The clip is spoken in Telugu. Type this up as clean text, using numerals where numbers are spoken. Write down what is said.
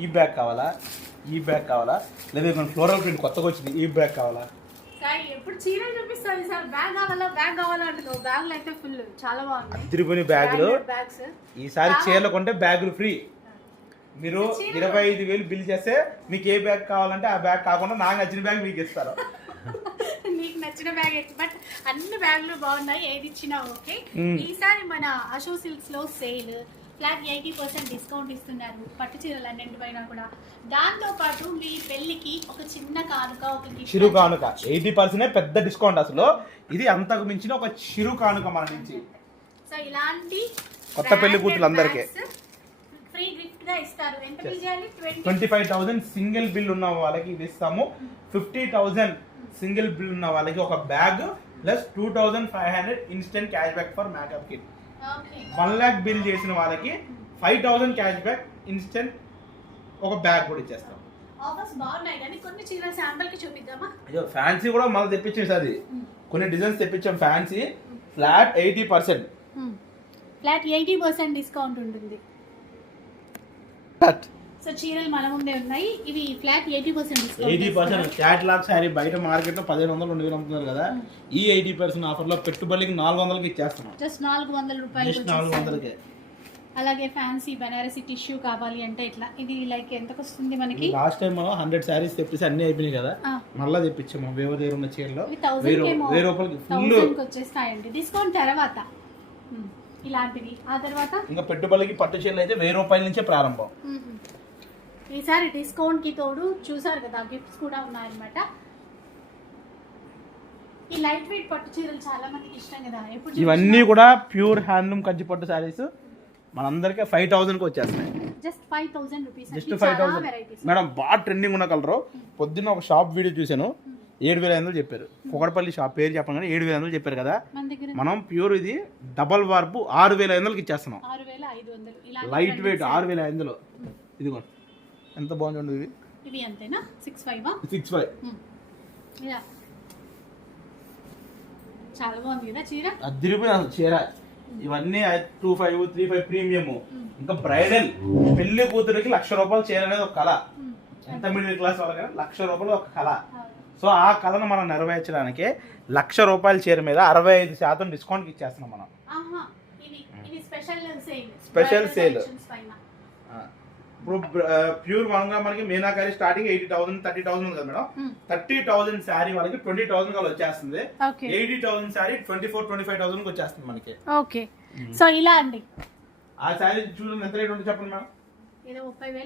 ఈ బ్యాగ్ కావాలా, ఈ బ్యాగ్ కావాలా, లేదా మన ఫ్లోరల్ ప్రింట్ కొత్తగా వచ్చింది ఈ బ్యాగ్ కావాలా? ఎప్పుడు చీరలు చూపిస్తాను సార్, బ్యాగ్ కావాలా అంటున్నావు. బ్యాగులు అయితే ఫుల్ చాలా బాగుంది. అదిరిపోయిన బ్యాగులు. ఈసారి చీరలు కొంటే బ్యాగులు ఫ్రీ. మీరు 25,000 బిల్ చేస్తే మీకు ఏ బ్యాగ్ కావాలంటే ఆ బ్యాగ్ కాకుండా నాకు నచ్చిన బ్యాగ్ మీకు ఇస్తారు. నీకు నచ్చిన బ్యాగ్ ఇచ్చి, బట్ అన్ని బ్యాగులు బాగున్నాయి, ఏది ఇచ్చినా ఓకే. ఈసారి మన అశో సిల్క్స్ లో సేల్ ఫ్లాట్ 80% డిస్కౌంట్ ఇస్తున్నారు పట్టు చీరలు అన్నింటిపైన కూడా. దాంతో పాటు మీ పెళ్లికి ఒక చిన్న కానుక, ఒక చిరు కానుక 80% పెద్ద డిస్కౌంట్. అసలు ఇది అంతకు మించిన ఒక చిరు కానుక మన నుంచి. సో ఇలాంటి కొత్త పెళ్లి కూతురులందరికీ ఫ్రీ గిఫ్ట్ గా ఇస్తారు. ఎంత బిల్ చేయాలి? 25,000 సింగిల్ బిల్ ఉన్న వాళ్ళకి ఇది ఇస్తాము. 50,000 సింగిల్ బిల్ ఉన్న వాళ్ళకి ఒక bag plus 2,500 instant cash back for makeup kit. 1 lakh bill చేసిన వాళ్ళకి 5,000 క్యాష్ బ్యాక్ ఇన్స్టెంట్ ఒక బ్యాగ్ కూడా ఇచ్చేస్తాం. ఆఫర్స్ బాగున్నాయి కానీ కొన్ని చీరల శాంపుల్ కి చూపిద్దామా? అయ్యో ఫ్యాన్సీ కూడా మళ్ళీ తెప్పించాం సార్. కొన్ని డిజైన్స్ తెప్పించాం ఫ్యాన్సీ. ఫ్లాట్ 80%. ఫ్లాట్ 80% డిస్కౌంట్ ఉంటుంది. సో చీరలు మన ముందే ఉన్నాయి. ఇవి ఫ్లాట్ 80% డిస్కౌంట్. 80% క్యాటలాగ్ సారీ బయట మార్కెట్ లో 1,500 2,000 అమ్ముతున్నారు కదా. ఈ 80% ఆఫర్ లో పెట్టుబడికి 400కి ఇచ్చేస్తున్నాం. జస్ట్ 400 రూపాయలు. జస్ట్ 400కే. అలాగే ఫ్యాన్సీ బనారసి టిష్యూ కావాలి అంటే ఇట్లా ఇది లైక్ ఎంతకు వస్తుంది మనకి? లాస్ట్ టైం మనం 100 సారీస్ తెప్పిస్తే అన్ని అయిపోయినాయి కదా, మళ్ళీ తెప్పించాము. వేరే దగ్గర ఉన్న చీరలో 1000 రూపాయలకి ఫుల్ వచ్చేస్తాయండి డిస్కౌంట్ తర్వాత. ఇలాంటివి ఆ తర్వాత ఇంకా పెట్టుబడికి పట్టు చీరలు అయితే 1000 రూపాయల నుంచే ప్రారంభం. ఈసారి డిస్కౌంట్ కి తోడు చూసారు కదా గిఫ్ట్స్ కూడా ఉన్నాయన్నమాట. ఈ లైట్ వెయిట్ పట్టు చీరలు చాలా మందికి ఇష్టం కదా. ఎప్పుడు ఇవన్నీ కూడా ప్యూర్ హ్యాండ్లూమ్ కంచి పట్టు సారీస్ మనందరికీ 5,000కి వచ్చేస్తున్నాయి. Just 5,000 rupees. Just 5,000 madam. బాగా ట్రెండింగ్ ఉన్న కలరు. పొద్దున్న ఒక షాప్ వీడియో చూశాను, 7,500 చెప్పారు. కుకడపల్లి షాప్ పేరు చెప్పండి కానీ 7,500 చెప్పారు కదా. మనం ప్యూర్ ఇది డబల్ వార్పు 6,500కి ఇచ్చేస్తున్నాం. 6,500 లైట్ వెయిట్ 6,500. ఇదిగో ఎంత బాగుంది ఇది. ఇవి అంతేనా? 6,500. 6,500. చాలా బాగుంది కదా చీర. అదిరిపోయిన చీర. ఇవన్నీ 2,500 3,500 ప్రీమియం. ఇంకా బ్రైడల్ పెళ్లి కూతురికి 1,00,000 రూపాయలు చీర అనేది ఒక కళ. ఎంత మిడిల్ క్లాస్ వాళ్ళకి 1,00,000 రూపాయలు ఒక కళ. సో ఆ కళను మనం నెరవేర్చడానికి 1,00,000 రూపాయల చీర మీద 65% డిస్కౌంట్ ఇచ్చేస్తున్నాం మనం. Special sale. ఇప్పుడు ప్యూర్ మనకి మీనాకారి స్టార్టింగ్ 80,000 30,000 ఉంది కదా మేడం. 30,000 శారీ వాళ్ళకి 20,000 కల్లా వచ్చేస్తుంది. 80,000 శారీ 24,000-25,000 కి వచ్చేస్తుంది మనకి. ఓకే. సో ఇలా అండి ఆ శారీ చూడండి ఎంత రేట్ ఉంటుంది చెప్పండి మేడం. 30,000